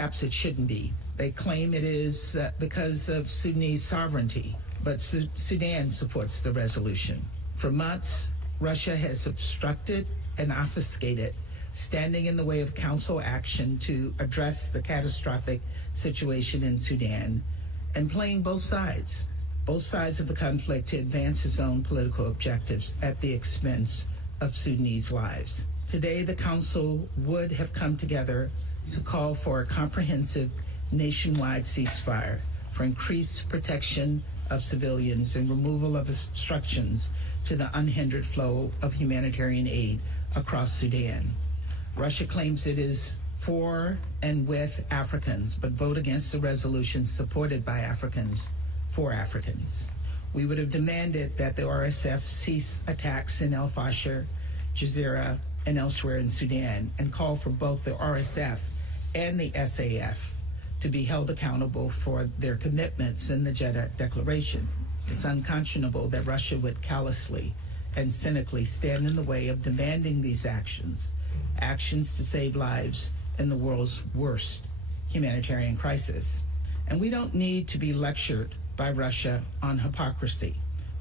Perhaps it shouldn't be. They claim it is because of Sudanese sovereignty, but Sudan supports the resolution. For months, Russia has obstructed and obfuscated, standing in the way of council action to address the catastrophic situation in Sudan and playing both sides of the conflict to advance its own political objectives at the expense of Sudanese lives. Today, the council would have come together to call for a comprehensive nationwide ceasefire, for increased protection of civilians and removal of obstructions to the unhindered flow of humanitarian aid across Sudan. Russia claims it is for and with Africans, but vote against the resolution supported by Africans for Africans. We would have demanded that the RSF cease attacks in El Fasher, Jazeera, and elsewhere in Sudan, and call for both the RSF and the SAF to be held accountable for their commitments in the Jeddah Declaration. It's unconscionable that Russia would callously and cynically stand in the way of demanding these actions to save lives in the world's worst humanitarian crisis. And we don't need to be lectured by Russia on hypocrisy,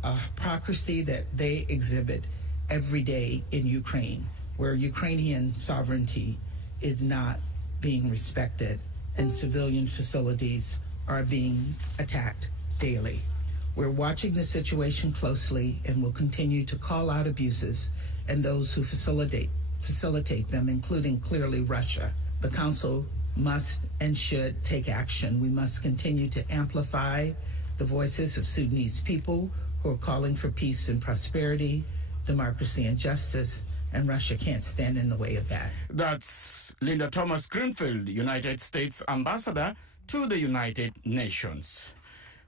a hypocrisy that they exhibit every day in Ukraine, where Ukrainian sovereignty is not being respected and civilian facilities are being attacked daily. We're watching the situation closely and will continue to call out abuses and those who facilitate them, including clearly Russia. The Council must and should take action. We must continue to amplify the voices of Sudanese people who are calling for peace and prosperity, democracy and justice, and Russia can't stand in the way of that. That's Linda Thomas Greenfield, United States Ambassador to the United Nations.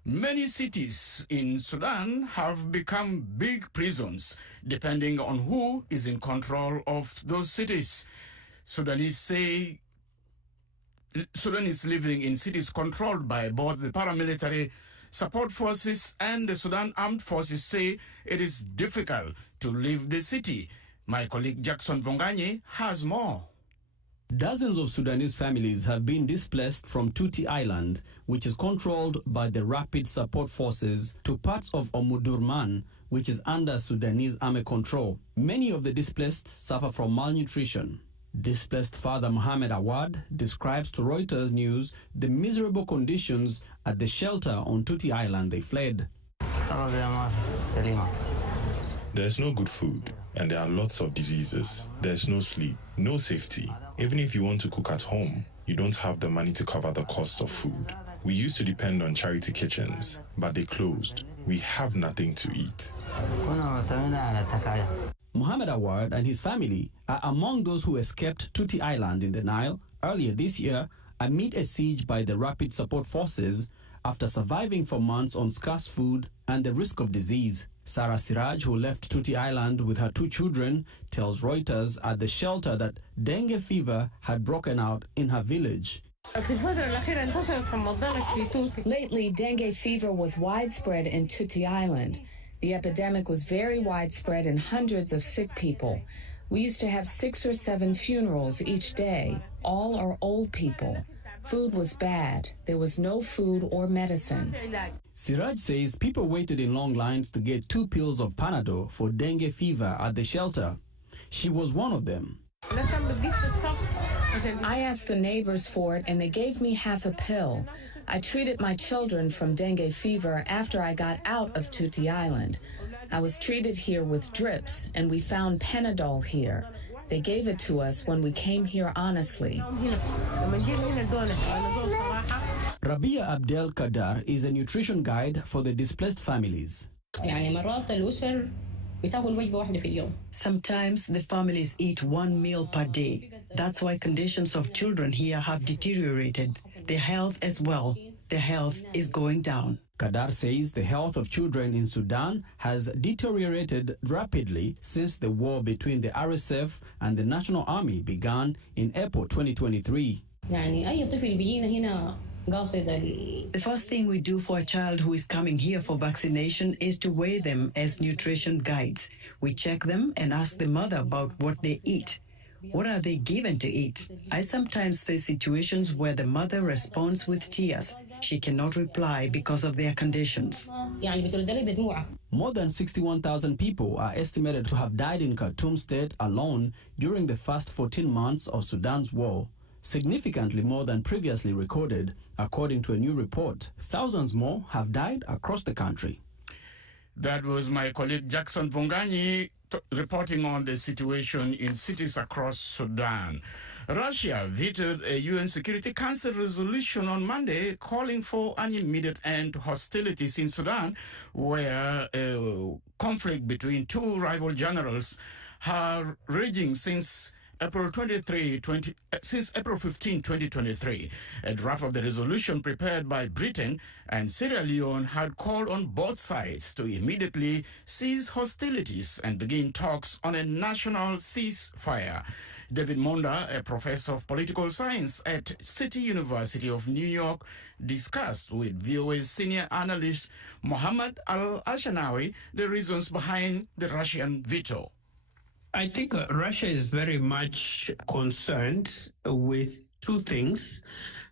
Many cities in Sudan have become big prisons, depending on who is in control of those cities. Sudanese living in cities controlled by both the paramilitary support forces and the Sudan Armed Forces say it is difficult to leave the city. My colleague Jackson Vonganye has more. Dozens of Sudanese families have been displaced from Tuti Island, which is controlled by the Rapid Support Forces, to parts of Omdurman, which is under Sudanese army control. Many of the displaced suffer from malnutrition. Displaced father Mohammed Awad describes to Reuters News the miserable conditions at the shelter on Tuti Island they fled. There's no good food, and there are lots of diseases. There's no sleep, no safety. Even if you want to cook at home, you don't have the money to cover the cost of food. We used to depend on charity kitchens, but they closed. We have nothing to eat. Mohammed Awad and his family are among those who escaped Tuti Island in the Nile earlier this year amid a siege by the Rapid Support Forces after surviving for months on scarce food and the risk of disease. Sarah Siraj, who left Tuti Island with her 2 children, tells Reuters at the shelter that dengue fever had broken out in her village. Lately, dengue fever was widespread in Tuti Island. The epidemic was very widespread and hundreds of sick people. We used to have 6 or 7 funerals each day. All are old people. Food was bad. There was no food or medicine. Siraj says people waited in long lines to get 2 pills of Panadol for dengue fever at the shelter. She was one of them. I asked the neighbors for it and they gave me half a pill. I treated my children from dengue fever after I got out of Tuti Island. I was treated here with drips and we found Panadol here. They gave it to us when we came here honestly. Rabia Abdel Kadar is a nutrition guide for the displaced families. Sometimes the families eat 1 meal per day. That's why conditions of children here have deteriorated. Their health as well. Their health is going down. Kadar says the health of children in Sudan has deteriorated rapidly since the war between the RSF and the National Army began in April 2023. The first thing we do for a child who is coming here for vaccination is to weigh them as nutrition guides. We check them and ask the mother about what they eat. What are they given to eat? I sometimes face situations where the mother responds with tears. She cannot reply because of their conditions. More than 61,000 people are estimated to have died in Khartoum state alone during the first 14 months of Sudan's war, significantly more than previously recorded. According to a new report, thousands more have died across the country. That was my colleague Jackson Vonganyi reporting on the situation in cities across Sudan. Russia vetoed a UN Security Council resolution on Monday calling for an immediate end to hostilities in Sudan, where a conflict between two rival generals are raging since April 15, 2023. A draft of the resolution prepared by Britain and Sierra Leone had called on both sides to immediately cease hostilities and begin talks on a national ceasefire. David Monda, a professor of political science at City University of New York, discussed with VOA's senior analyst Mohammed Al-Ashanawi the reasons behind the Russian veto. I think Russia is very much concerned with two things,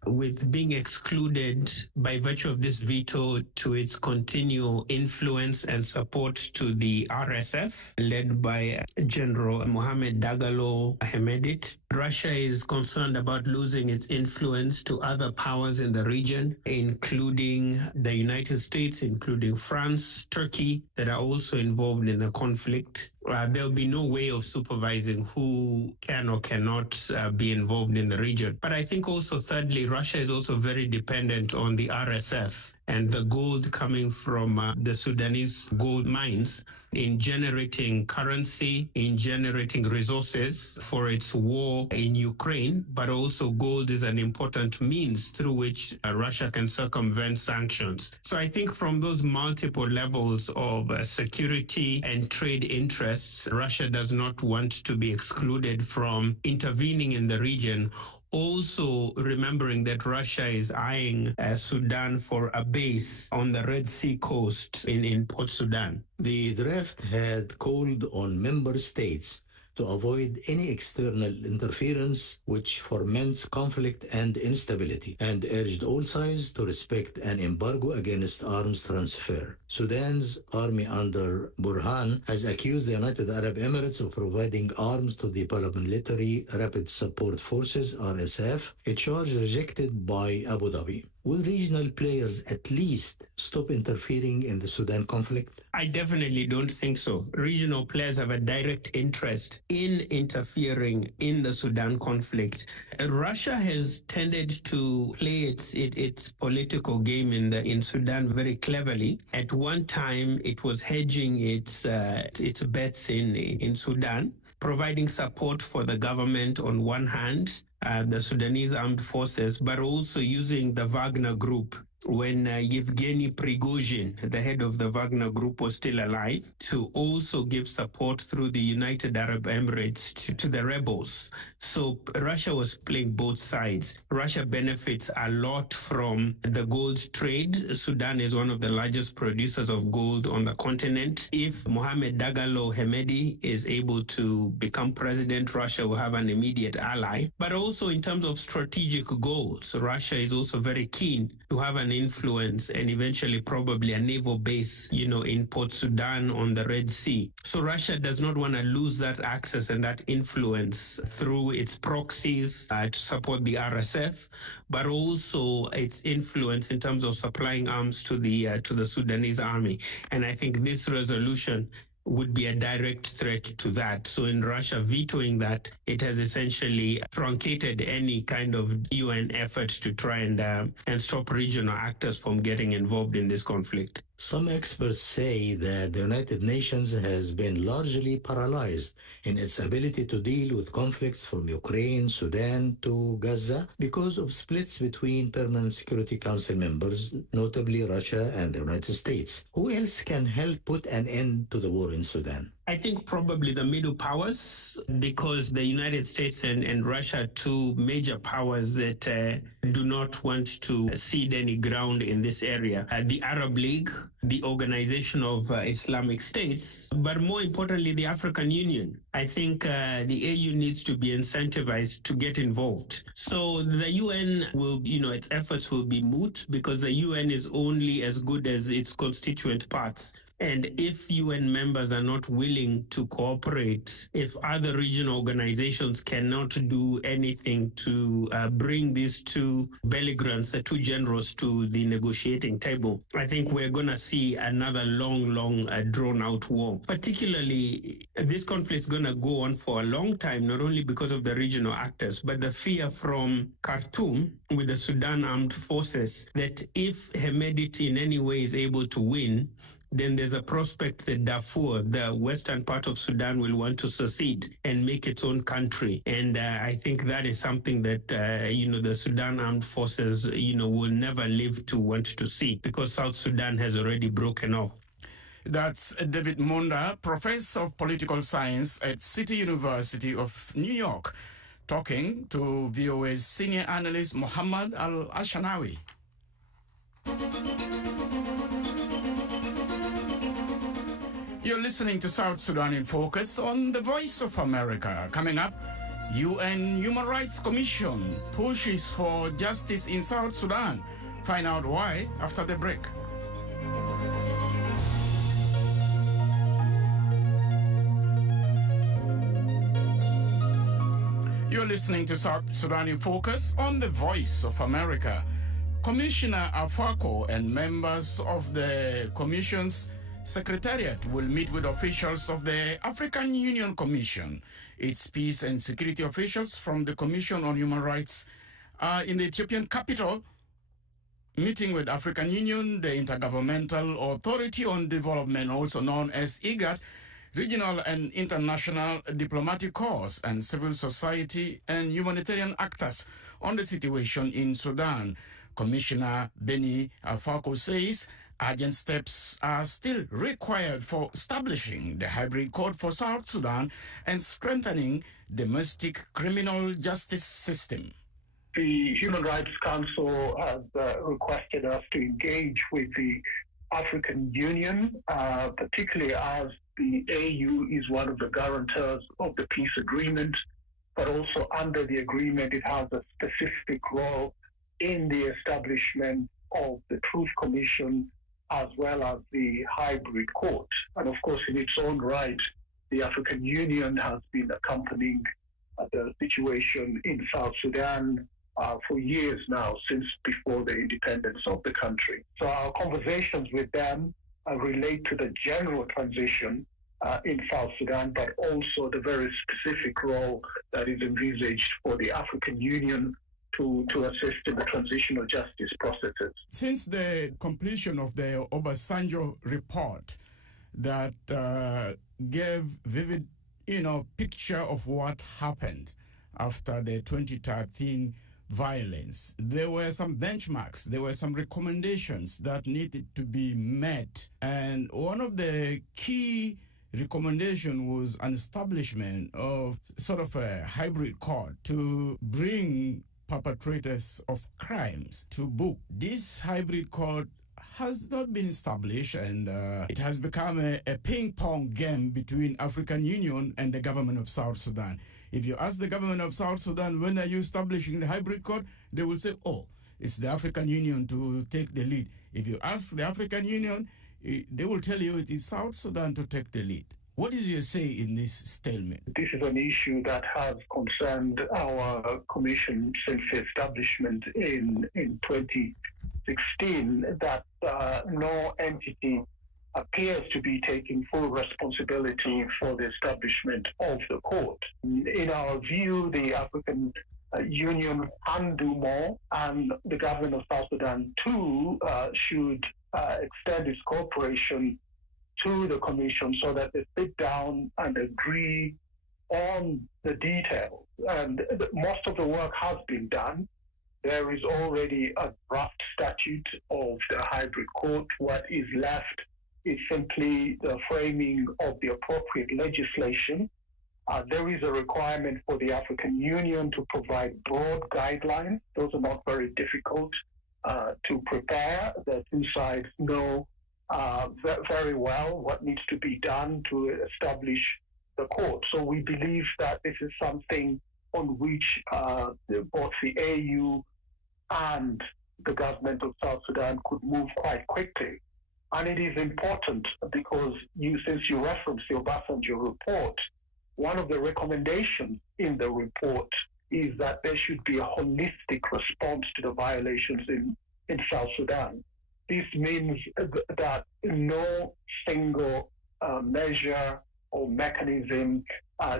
with being excluded by virtue of this veto to its continual influence and support to the RSF, led by General Mohammed Dagalo Hemedti. Russia is concerned about losing its influence to other powers in the region, including the United States, including France, Turkey, that are also involved in the conflict. There'll be no way of supervising who can or cannot be involved in the region. But I think also, thirdly, Russia is also very dependent on the RSF and the gold coming from the Sudanese gold mines in generating currency, in generating resources for its war in Ukraine, but also gold is an important means through which Russia can circumvent sanctions. So I think from those multiple levels of security and trade interests, Russia does not want to be excluded from intervening in the region. Also remembering that Russia is eyeing Sudan for a base on the Red Sea coast in Port Sudan. The draft had called on member states to avoid any external interference which foments conflict and instability, and urged all sides to respect an embargo against arms transfer. Sudan's army under Burhan has accused the United Arab Emirates of providing arms to the Paramilitary Rapid Support Forces, RSF, a charge rejected by Abu Dhabi. Will regional players at least stop interfering in the Sudan conflict? I definitely don't think so. Regional players have a direct interest in interfering in the Sudan conflict. Russia has tended to play its political game in Sudan very cleverly. At one time, it was hedging its bets in Sudan, providing support for the government on one hand, the Sudanese armed forces, but also using the Wagner Group when Yevgeny Prigozhin, the head of the Wagner Group, was still alive, to also give support through the United Arab Emirates to the rebels. So Russia was playing both sides. Russia benefits a lot from the gold trade. Sudan is one of the largest producers of gold on the continent. If Mohammed Dagalo Hemedti is able to become president, Russia will have an immediate ally. But also in terms of strategic goals, Russia is also very keen to have an influence and eventually probably a naval base, in Port Sudan on the Red Sea. So Russia does not want to lose that access and that influence through its proxies to support the RSF, but also its influence in terms of supplying arms to the Sudanese army. And I think this resolution would be a direct threat to that. So in Russia vetoing that, it has essentially truncated any kind of UN effort to try and stop regional actors from getting involved in this conflict. Some experts say that the United Nations has been largely paralyzed in its ability to deal with conflicts from Ukraine, Sudan to Gaza because of splits between Permanent Security Council members, notably Russia and the United States. Who else can help put an end to the war in Sudan? I think probably the middle powers, because the United States and Russia, two major powers that do not want to cede any ground in this area. The Arab League, the Organization of Islamic States, but more importantly, the African Union. I think the AU needs to be incentivized to get involved. So the UN will, its efforts will be moot because the UN is only as good as its constituent parts. And if UN members are not willing to cooperate, if other regional organizations cannot do anything to bring these two belligerents, the two generals, to the negotiating table, I think we're going to see another long, drawn-out war. Particularly, this conflict is going to go on for a long time, not only because of the regional actors, but the fear from Khartoum with the Sudan armed forces that if Hemedti in any way is able to win, then there's a prospect that Darfur, the western part of Sudan, will want to secede and make its own country. And I think that is something that, the Sudan armed forces, will never live to want to see, because South Sudan has already broken off. That's David Munda, professor of political science at City University of New York, talking to VOA's senior analyst Mohammed Al-Ashanawi. You're listening to South Sudan in Focus on the Voice of America. Coming up, UN Human Rights Commission pushes for justice in South Sudan. Find out why after the break. You're listening to South Sudan in Focus on the Voice of America. Commissioner Afako and members of the Commission's Secretariat will meet with officials of the African Union Commission. Its peace and security officials from the Commission on Human Rights are in the Ethiopian capital, meeting with African Union, the Intergovernmental Authority on Development, also known as IGAD, regional and international diplomatic corps, and civil society and humanitarian actors on the situation in Sudan. Commissioner Beni Afako says urgent steps are still required for establishing the hybrid court for South Sudan and strengthening domestic criminal justice system. The Human Rights Council has requested us to engage with the African Union, particularly as the AU is one of the guarantors of the peace agreement, but also under the agreement it has a specific role in the establishment of the Truth Commission as well as the hybrid court. And of course, in its own right, the African Union has been accompanying the situation in South Sudan for years now, since before the independence of the country. So our conversations with them relate to the general transition in South Sudan, but also the very specific role that is envisaged for the African Union to assist in the transitional justice processes. Since the completion of the Obasanjo report that gave vivid, picture of what happened after the 2013 violence, there were some benchmarks, there were some recommendations that needed to be met. And one of the key recommendation was an establishment of sort of a hybrid court to bring perpetrators of crimes to book. This hybrid court has not been established, and it has become a ping-pong game between African Union and the government of South Sudan. If you ask the government of South Sudan, when are you establishing the hybrid court, they will say, oh, it's the African Union to take the lead. If you ask the African Union, they will tell you it is South Sudan to take the lead. What is your say in this stalemate? This is an issue that has concerned our commission since the establishment in 2016, that no entity appears to be taking full responsibility for the establishment of the court. In our view, the African Union can do more, and the government of South Sudan too should extend its cooperation to the commission so that they sit down and agree on the details. And most of the work has been done. There is already a draft statute of the hybrid court. What is left is simply the framing of the appropriate legislation. There is a requirement for the African Union to provide broad guidelines. Those are not very difficult to prepare. The two sides know very well what needs to be done to establish the court. So we believe that this is something on which both the AU and the government of South Sudan could move quite quickly. And it is important because since you referenced the Obasanjo report, one of the recommendations in the report is that there should be a holistic response to the violations in South Sudan. This means that no single measure or mechanism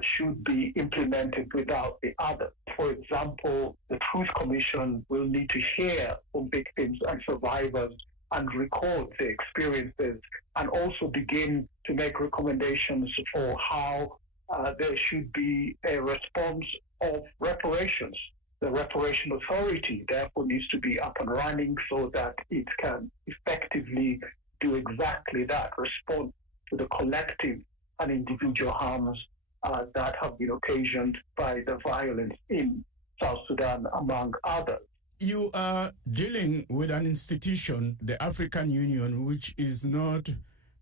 should be implemented without the other. For example, the Truth Commission will need to hear from victims and survivors and record their experiences, and also begin to make recommendations for how there should be a response of reparations. The reparation authority, therefore, needs to be up and running so that it can effectively do exactly that, respond to the collective and individual harms that have been occasioned by the violence in South Sudan, among others. You are dealing with an institution, the African Union, which is not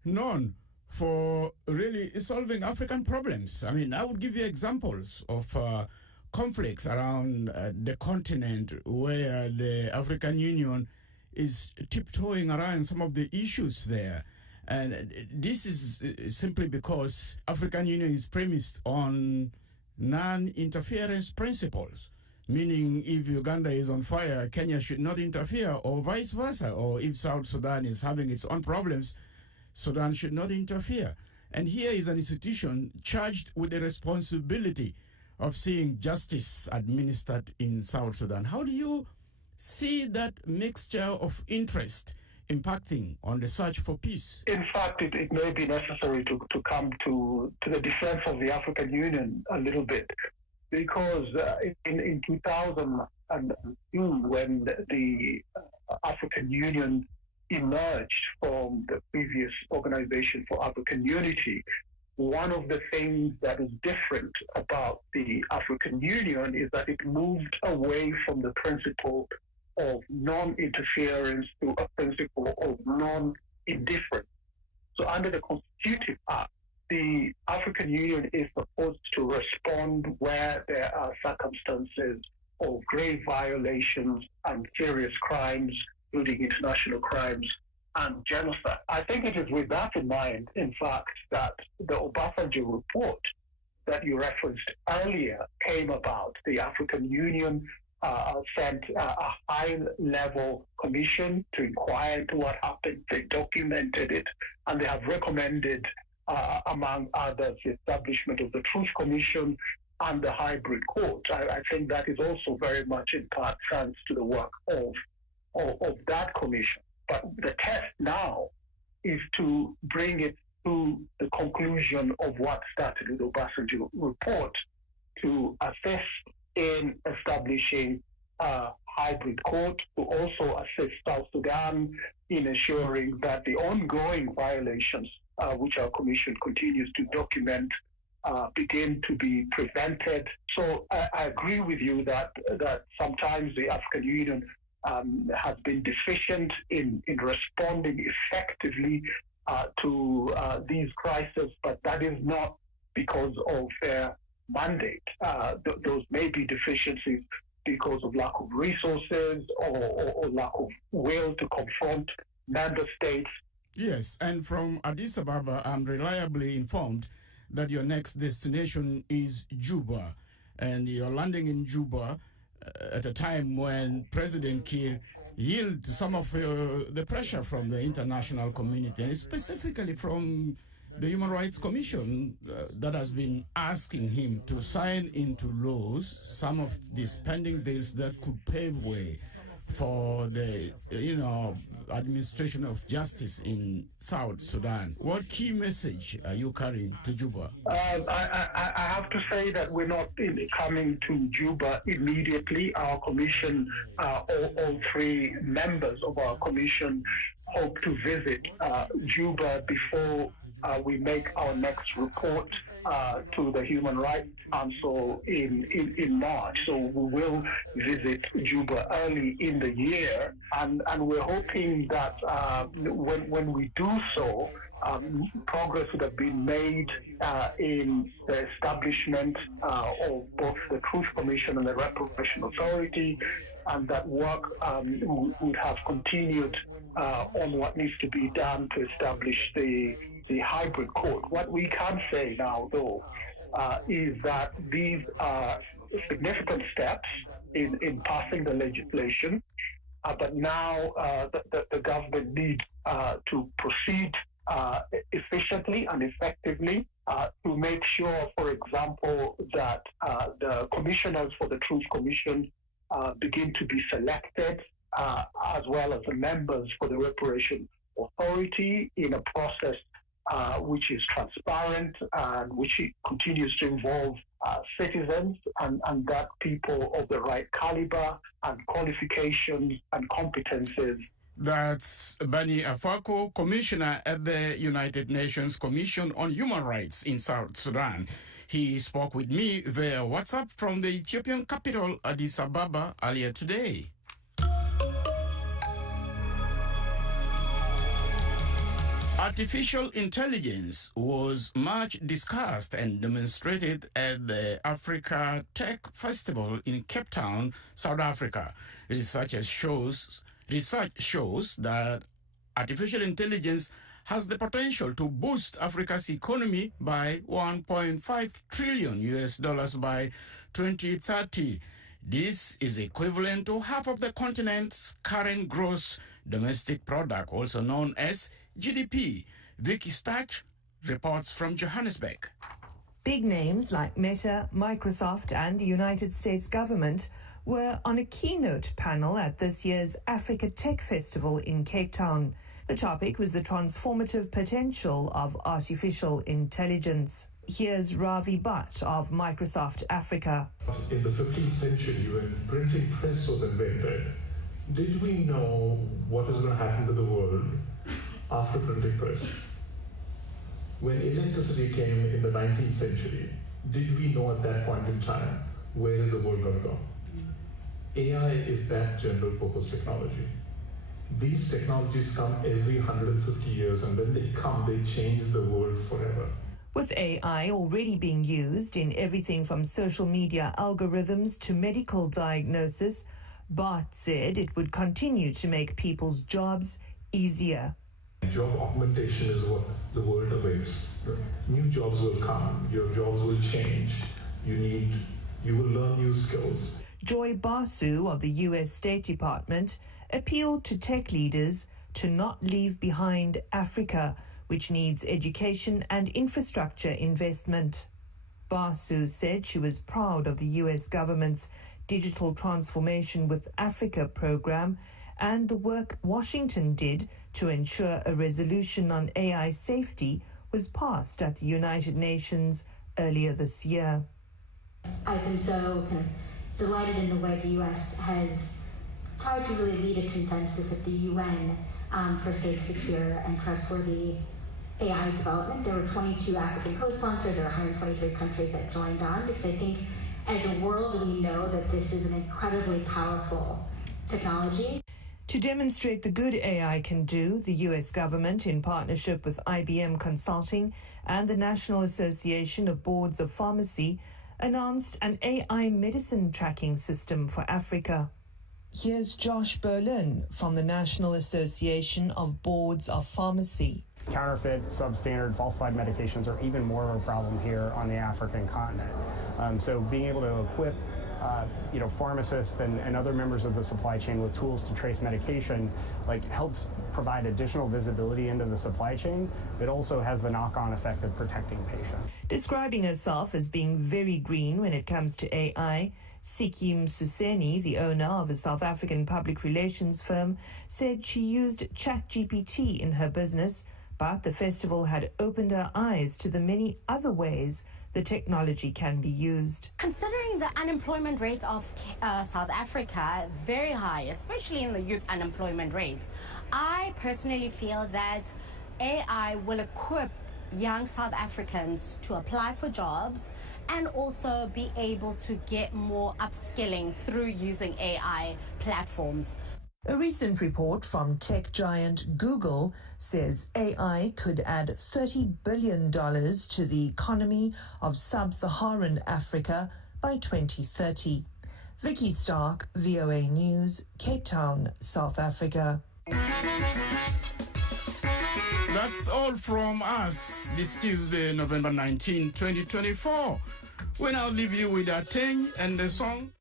known for really solving African problems. I mean, I would give you examples of conflicts around the continent where the African Union is tiptoeing around some of the issues there. And this is simply because African Union is premised on non-interference principles, meaning if Uganda is on fire, Kenya should not interfere, or vice versa. Or if South Sudan is having its own problems, Sudan should not interfere. And here is an institution charged with the responsibility of seeing justice administered in South Sudan. How do you see that mixture of interest impacting on the search for peace? In fact, it may be necessary to come to the defense of the African Union a little bit, because in 2002, when the African Union emerged from the previous Organization for African Unity, one of the things that is different about the African Union is that it moved away from the principle of non-interference to a principle of non-indifference. So under the Constitutive Act, the African Union is supposed to respond where there are circumstances of grave violations and serious crimes, including international crimes and genocide. I think it is with that in mind, in fact, that the Obasanjo report that you referenced earlier came about. The African Union sent a high-level commission to inquire into what happened. They documented it, and they have recommended, among others, the establishment of the Truth Commission and the hybrid court. I think that is also very much in part thanks to the work of that commission. But the test now is to bring it to the conclusion of what started with the Obasanjo report, to assist in establishing a hybrid court, to also assist South Sudan in ensuring that the ongoing violations, which our commission continues to document, begin to be prevented. So I agree with you that sometimes the African Union has been deficient in responding effectively to these crises, but that is not because of their mandate. Those may be deficiencies because of lack of resources or lack of will to confront member states. Yes, and from Addis Ababa, I'm reliably informed that your next destination is Juba, and you're landing in Juba at a time when President Kiir yielded to some of the pressure from the international community, and specifically from the Human Rights Commission that has been asking him to sign into laws some of these pending bills that could pave way for the, administration of justice in South Sudan. What key message are you carrying to Juba? I have to say that we're not coming to Juba immediately. Our commission, all three members of our commission, hope to visit Juba before we make our next report to the Human Rights Council in March. So we will visit Juba early in the year, and we're hoping that when we do so, progress would have been made in the establishment of both the Truth Commission and the Reparation Authority, and that work would have continued on what needs to be done to establish the hybrid court. What we can say now, though, is that these are significant steps in passing the legislation, but now the government needs to proceed efficiently and effectively to make sure, for example, that the commissioners for the Truth Commission begin to be selected, as well as the members for the Reparation Authority, in a process which is transparent and which continues to involve citizens and that people of the right caliber and qualifications and competences. That's Bani Afako, Commissioner at the United Nations Commission on Human Rights in South Sudan. He spoke with me via WhatsApp from the Ethiopian capital, Addis Ababa, earlier today. Artificial intelligence was much discussed and demonstrated at the Africa Tech Festival in Cape Town, South Africa. Research shows that artificial intelligence has the potential to boost Africa's economy by $1.5 trillion by 2030. This is equivalent to half of the continent's current gross domestic product, also known as GDP. Vicky Stach reports from Johannesburg. Big names like Meta, Microsoft, and the United States government were on a keynote panel at this year's Africa Tech Festival in Cape Town. The topic was the transformative potential of artificial intelligence. Here's Ravi Bhatt of Microsoft Africa. In the 15th century, when printing press was invented, did we know what was going to happen to the world after printing press? When electricity came in the 19th century, did we know at that point in time where is the world going to go? AI is that general purpose technology. These technologies come every 150 years, and when they come, they change the world forever. With AI already being used in everything from social media algorithms to medical diagnosis, Bhatt said it would continue to make people's jobs easier. Job augmentation is what the world awaits. New jobs will come, your jobs will change, you will learn new skills. Joy Basu of the US State Department appealed to tech leaders to not leave behind Africa, which needs education and infrastructure investment. Basu said she was proud of the US government's Digital Transformation with Africa program and the work Washington did to ensure a resolution on AI safety was passed at the United Nations earlier this year. I've been so delighted in the way the U.S. has tried to really lead a consensus at the UN for safe, secure, and trustworthy AI development. There were 22 African co-sponsors, there were 123 countries that joined on, because I think as a world we know that this is an incredibly powerful technology. To demonstrate the good AI can do, the US government, in partnership with IBM Consulting and the National Association of Boards of Pharmacy, announced an AI medicine tracking system for Africa. Here's Josh Berlin from the National Association of Boards of Pharmacy. Counterfeit, substandard, falsified medications are even more of a problem here on the African continent. So being able to equip pharmacists and other members of the supply chain with tools to trace medication helps provide additional visibility into the supply chain. It also has the knock-on effect of protecting patients. Describing herself as being very green when it comes to AI, Sikim Suseni, the owner of a South African public relations firm, said she used ChatGPT in her business, but the festival had opened her eyes to the many other ways the technology can be used. Considering the unemployment rate of South Africa, very high, especially in the youth unemployment rate, I personally feel that AI will equip young South Africans to apply for jobs and also be able to get more upskilling through using AI platforms. A recent report from tech giant Google says AI could add $30 billion to the economy of sub-Saharan Africa by 2030. Vicky Stark, VOA News, Cape Town, South Africa. That's all from us this Tuesday, November 19, 2024. We now leave you with Ateng and the song